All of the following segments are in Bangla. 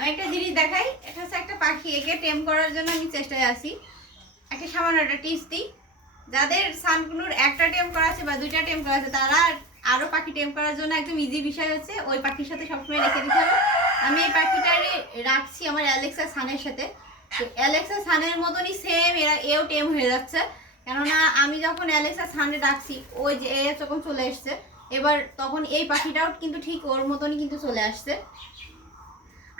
আমি একটা জিনিস দেখাই, এটা হচ্ছে একটা পাখি, একে টেম করার জন্য আমি চেষ্টায় আছি। একটা সামান্য একটা টিপস দিই। যাদের সানগুলোর একটা টেম করা আছে বা দুইটা টেম করা আছে, তারা আরও পাখি টেম করার জন্য একদম ইজি বিষয় হচ্ছে ওই পাখির সাথে সবসময় রেখে দিতে হবে। আমি এই পাখিটারে রাখছি আমার অ্যালেক্সা সানের সাথে। তো অ্যালেক্সা সানের মতনই সেম এরা, এও টেম হয়ে যাচ্ছে। কেননা আমি যখন অ্যালেক্সা সানে ডাকছি, ওই যে এ যখন চলে এসছে। এবার তখন এই পাখিটাও কিন্তু ঠিক ওর মতনই কিন্তু চলে আসছে।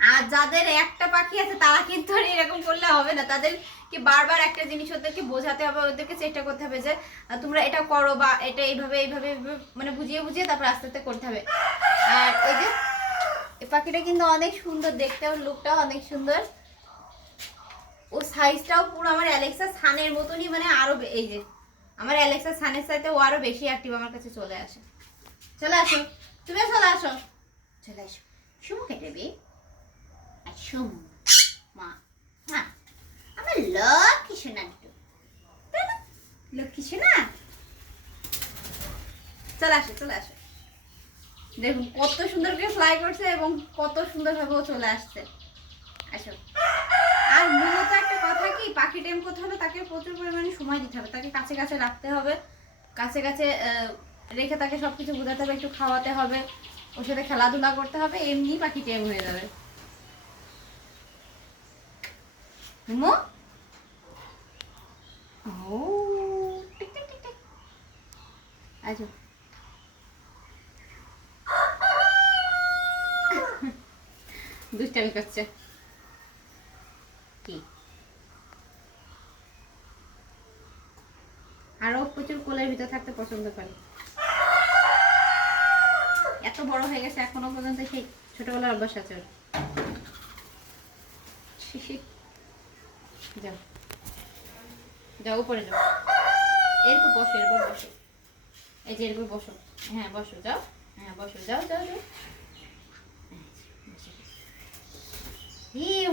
আর যাদের একটা পাখি আছে, তারা কিন্তু আর এরকম করলে হবে না। তাদেরকে বারবার একটা জিনিস ওদেরকে বোঝাতে হবে, ওদেরকে চেষ্টা করতে হবে যে তোমরা এটা করো বা এটা এইভাবে এইভাবে মানে বুঝিয়ে বুঝিয়ে তারপর আস্তে আস্তে করতে হবে। আর এই যে, এই পাখিটা কিন্তু অনেক সুন্দর দেখতে ওর লুকটাও অনেক সুন্দর। ওর সাইজটাও পুরো আমার অ্যালেক্সা সানের মতনই মানে আরও বে- এই যে, আমার অ্যালেক্সা সানের সাথে ও আরও বেশি অ্যাক্টিভ আমার কাছে চলে আসে। চলে আসো, তুমিও চলে আসো। চলে আসো। শুমু কেটে শুম মা মা আমার লক্ষ্মী শোনা একটু লক্ষ্মী শোনা চলে আসো চলে আসো দেখুন কত সুন্দর করে ফ্লাই করছে এবং কত সুন্দরভাবে ও চলে আসছে আসো আর মূলত একটা কথা কি পাখি টাইম করতে হলে তাকে প্রচুর পরিমাণে সময় দিতে হবে তাকে কাছে কাছে রাখতে হবে কাছে কাছে রেখে তাকে সব কিছু বোঝাতে হবে একটু খাওয়াতে হবে ওর সাথে খেলাধুলা করতে হবে এমনি পাখি টাইম হয়ে যাবে হুমো দুষ্টামি করছে। কি? আরও প্রচুর কোলের ভিতর থাকতে পছন্দ করে। এত বড় হয়ে গেছে, এখনও পর্যন্ত সেই ছোটবেলার অভ্যাস আছে ওর। যাও। যাও, উপরে যাও। এরপর বসো এরপর বসো। এই যে, এরপর বসো। হ্যাঁ বসো, যাও। হ্যাঁ বসো, যাও যাও যাও। এ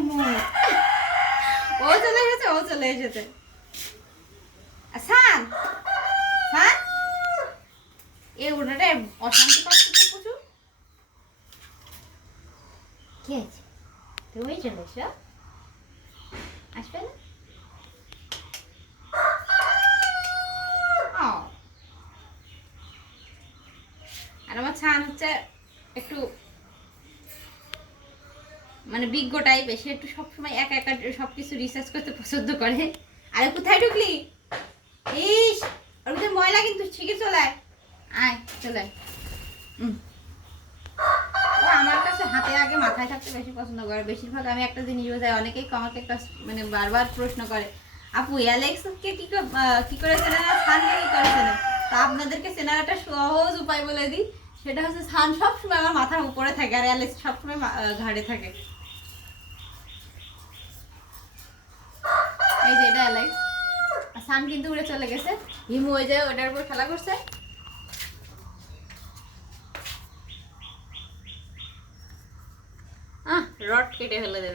অশান্তি প্রচুর। তুমি চলে এসো আসবে না। আর আমার ছান হচ্ছে একটু মানে বিজ্ঞ টাইপের সে একটু সবসময় একা একা সব কিছু রিসার্চ করতে পছন্দ করে। আরে কোথায় ঢুকলি? ইস আর ময়লা কিন্তু ঠিকই চলে। আয় আয় চলে আয়। উম। মাথায় থাকতে বেশি পছন্দ করে। বেশিরভাগ আমি একটা জিনিস বোঝাই, অনেকেই আমাকে একটা মানে বারবার প্রশ্ন করে, আপু, অ্যালেক্সকে কি কি করে চেনা সানকে কি করে চেনা? তা আপনাদেরকে চেনার একটা সহজ উপায় বলে দিই। সেটা হচ্ছে সান সবসময় আমার মাথার উপরে থাকে আর অ্যালেক্স সবসময় ঘাড়ে থাকে। এই যে এটা অ্যালেক্স। সান কিন্তু উড়ে চলে গেছে। হিমু হয়ে যায় ওটার উপর খেলা করছে। রড কেটে ফেলে দেবে